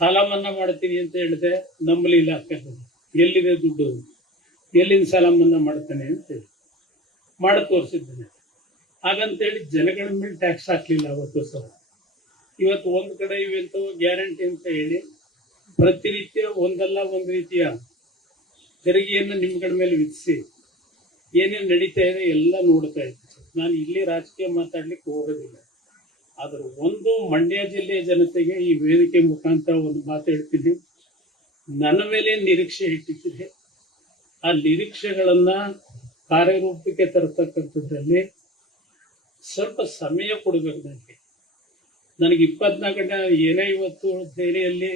ಸಾಲ ಮನ್ನಾ ಮಾಡ್ತೀನಿ ಅಂತ ಹೇಳಿದೆ ನಂಬಲಿಲ್ಲ ಅಕ್ಕದ್ದು ಎಲ್ಲಿದೆ ದುಡ್ಡು ಎಲ್ಲಿಂದ ಸಾಲ ಮನ್ನಾ ಮಾಡ್ತಾನೆ ಅಂತ ಹೇಳಿ. ಮಾಡಿ ತೋರಿಸಿದ್ದೇನೆ. ಹಾಗಂತೇಳಿ ಜನಗಳ ಮೇಲೆ ಟ್ಯಾಕ್ಸ್ ಹಾಕ್ಲಿಲ್ಲ ಅವತ್ತು ಸಹ. ಇವತ್ತು ಒಂದು ಕಡೆ ಇವೆಂತೋ ಗ್ಯಾರಂಟಿ ಅಂತ ಹೇಳಿ ಪ್ರತಿನಿತ್ಯ ಒಂದಲ್ಲ ಒಂದು ರೀತಿಯ ತೆರಿಗೆಯನ್ನು ನಿಮ್ಗಳ ಮೇಲೆ ವಿಧಿಸಿ ಏನೇನು ನಡೀತಾ ಇದೆ ಎಲ್ಲ ನೋಡ್ತಾ ಇದ್ದೆ. ನಾನು ಇಲ್ಲಿ ರಾಜಕೀಯ ಮಾತಾಡ್ಲಿಕ್ಕೆ ಹೋಗೋದಿಲ್ಲ. ಆದ್ರೆ ಒಂದು ಮಂಡ್ಯ ಜಿಲ್ಲೆಯ ಜನತೆಗೆ ಈ ವೇದಿಕೆ ಮುಖಾಂತರ ಒಂದು ಮಾತು ಹೇಳ್ತೀನಿ. ನನ್ನ ಮೇಲೆ ನಿರೀಕ್ಷೆ ಇಟ್ಟಿದ್ದೀರಿ. ಆ ನಿರೀಕ್ಷೆಗಳನ್ನ ಕಾರ್ಯರೂಪಕ್ಕೆ ತರತಕ್ಕಂಥದ್ರಲ್ಲಿ ಸ್ವಲ್ಪ ಸಮಯ ಕೊಡಬೇಕು ನನಗೆ. ನನಗೆ ಇಪ್ಪತ್ನಾಲ್ಕು ಗಂಟೆ ಏನೇ ಇವತ್ತು ದೆಹಲಿಯಲ್ಲಿ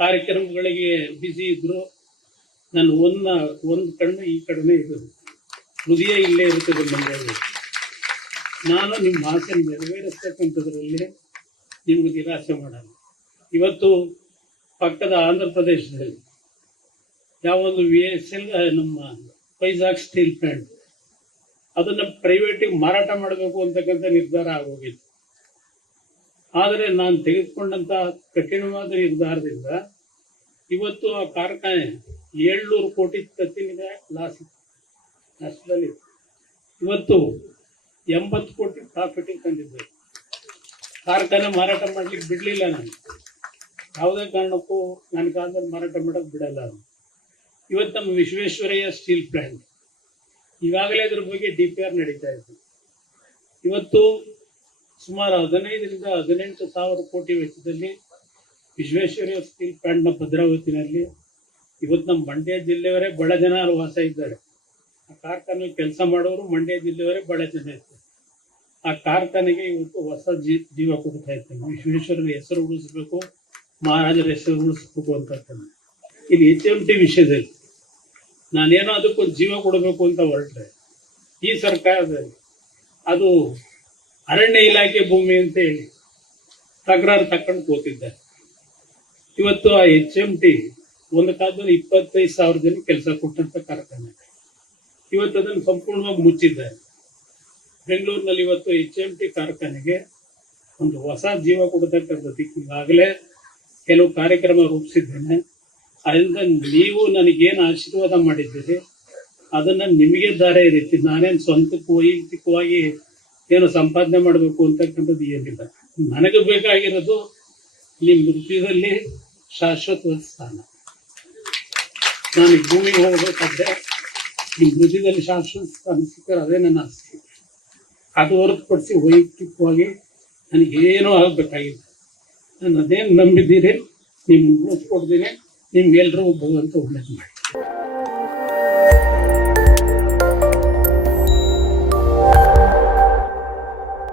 ಕಾರ್ಯಕ್ರಮಗಳಿಗೆ ಬ್ಯುಸಿ ಇದ್ರು ನಾನು ಒಂದ, ಒಂದು ಕಣ್ಣು ಈ ಕಡೆನೇ ಇರೋದು. ಹೃದಯ ಇಲ್ಲೇ ಇರ್ತದೆ ಮಂಡ್ಯದಲ್ಲಿ. ನಾನು ನಿಮ್ಮ ಮಾತನ್ನು ನೆರವೇರಿಸ್ತಕ್ಕಂಥದ್ರಲ್ಲಿ ನಿಮ್ಗೆ ನಿರಾಸೆ ಮಾಡಲ್ಲ. ಇವತ್ತು ಪಕ್ಕದ ಆಂಧ್ರ ಪ್ರದೇಶದಲ್ಲಿ ಯಾವೊಂದು ವಿ ಎಸ್ ಎಲ್ ನಮ್ಮ ವೈಜಾಗ್ ಸ್ಟೀಲ್ ಪ್ಲಾಂಟ್ ಅದನ್ನ ಪ್ರೈವೇಟಿಗೆ ಮಾರಾಟ ಮಾಡಬೇಕು ಅಂತಕ್ಕಂಥ ನಿರ್ಧಾರ ಆಗೋಗಿತ್ತು. ಆದರೆ ನಾನು ತೆಗೆದುಕೊಂಡಂತ ಕಠಿಣವಾದ ನಿರ್ಧಾರದಿಂದ ಇವತ್ತು ಆ ಕಾರ್ಖಾನೆ ಏಳ್ನೂರು ಕೋಟಿ ತತ್ತಿನಿಂದ ಲಾಸ್ ನಷ್ಟದಲ್ಲಿ ಇವತ್ತು ಎಂಬತ್ತು ಕೋಟಿ ಪ್ರಾಫಿಟಿಗೆ ತಂದಿದ್ದೆ ಕಾರ್ಖಾನೆ ಮಾರಾಟ ಮಾಡ್ಲಿಕ್ಕೆ ಬಿಡಲಿಲ್ಲ ನಾನು. ಯಾವುದೇ ಕಾರಣಕ್ಕೂ ನನ್ನ ಕಾಲದಲ್ಲಿ ಮಾರಾಟ ಮಾಡೋಕೆ ಬಿಡಲ್ಲ. ಇವತ್ತು ನಮ್ಮ ವಿಶ್ವೇಶ್ವರಯ್ಯ ಸ್ಟೀಲ್ ಪ್ಲಾಂಟ್. ಈಗಾಗಲೇ ಅದ್ರ ಬಗ್ಗೆ ಡಿ ಪಿ ಆರ್ ನಡೀತಾ ಇದೆ. ಇವತ್ತು ಸುಮಾರು ಹದಿನೈದರಿಂದ ಹದಿನೆಂಟು ಸಾವಿರ ಕೋಟಿ ವೆಚ್ಚದಲ್ಲಿ ವಿಶ್ವೇಶ್ವರಯ್ಯ ಸ್ಟೀಲ್ ಪ್ಲಾಂಟ್ನ ಭದ್ರಾವತಿನಲ್ಲಿ ಇವತ್ತು ನಮ್ಮ ಮಂಡ್ಯ ಜಿಲ್ಲೆಯವರೇ ಬಡ ಜನ ವಾಸ ಇದ್ದಾರೆ. ಆ ಕಾರ್ಖಾನೆ ಕೆಲಸ ಮಾಡೋರು ಮಂಡ್ಯ ಜಿಲ್ಲೆಯವರೇ ಬಡ ಜನ ಇರ್ತಾರೆ. ಆ ಕಾರ್ಖಾನೆಗೆ ಇವತ್ತು ಹೊಸ ಜೀ, ಜೀವ ಕೊಡ್ತಾ ಇದ್ದೇನೆ. ವಿಶ್ವೇಶ್ವರನ ಹೆಸರು ಉಳಿಸ್ಬೇಕು, ಮಹಾರಾಜರ ಹೆಸರು ಉಳಿಸ್ಬೇಕು ಅಂತ. ಇಲ್ಲಿ ಎಚ್ ಎಂ ಟಿ ವಿಷಯದಲ್ಲಿ ನಾನೇನೋ ಅದಕ್ಕೊಂದು ಜೀವ ಕೊಡಬೇಕು ಅಂತ ಹೊರಟ್ರೆ, ಈ ಸರ್ಕಾರದಲ್ಲಿ ಅದು ಅರಣ್ಯ ಇಲಾಖೆ ಭೂಮಿ ಅಂತ ಹೇಳಿ ತಕರಾರು ತಕೊಂಡು ಕೂತಿದ್ದಾರೆ ಇವತ್ತು ಆ ಎಚ್ ಎಂ ಟಿ ಒಂದು ಕಾಲದಲ್ಲಿ ಇಪ್ಪತ್ತೈದು ಸಾವಿರ ಜನ ಕೆಲಸ ಕೊಟ್ಟಂತ ಕಾರ್ಖಾನೆ. ಇವತ್ತು ಅದನ್ನು ಸಂಪೂರ್ಣವಾಗಿ ಮುಚ್ಚಿದ್ದಾರೆ. ಬೆಂಗಳೂರಿನಲ್ಲಿ ಇವತ್ತು ಎಚ್ ಎಂ ಟಿ ಕಾರ್ಖಾನೆಗೆ ಒಂದು ಹೊಸ ಜೀವ ಕೊಡತಕ್ಕಂಥ ಈಗಾಗಲೇ ಕೆಲವು ಕಾರ್ಯಕ್ರಮ ರೂಪಿಸಿದ್ದೇನೆ. ಅದರಿಂದ ನೀವು ನನಗೇನು ಆಶೀರ್ವಾದ ಮಾಡಿದ್ದೀರಿ? ಅದನ್ನ ನಿಮಗೆ ದಾರೆ ರೀತಿ ನಾನೇನು ಸ್ವಂತಕ್ಕೆ ವೈಯಕ್ತಿಕವಾಗಿ ಏನು ಸಂಪಾದನೆ ಮಾಡಬೇಕು ಅಂತಕ್ಕಂಥದ್ದು ಏನಿಲ್ಲ. ನನಗೆ ಬೇಕಾಗಿರೋದು ನಿಮ್ಮ ಮೃತ್ಯದಲ್ಲಿ ಶಾಶ್ವತ ಸ್ಥಾನ. ನಾನು ಭೂಮಿಗೆ ಹೋಗಬೇಕಾದ್ರೆ ನಿಮ್ಮ ಮೃತ್ಯದಲ್ಲಿ ಶಾಶ್ವತ ಸ್ಥಾನ ಸಿಕ್ಕರೆ ಅದೇ ನನ್ನ ಆಸ್ತಿ ಅದು ಹೊರತುಪಡಿಸಿ ವೈಯಕ್ತಿಕವಾಗಿ ನನಗೇನೂ ಆಗಬೇಕಾಗಿಲ್ಲ. ನಾನು ಅದೇನು ನಂಬಿದ್ದೀರಿ ನಿಮ್ಗೆ ಕೊಡ್ತೀನಿ ನಿಮ್ಗೆಲ್ರಿಗೂ ಭಗವಂತ ಒಳ್ಳೇದು ಮಾಡಿ.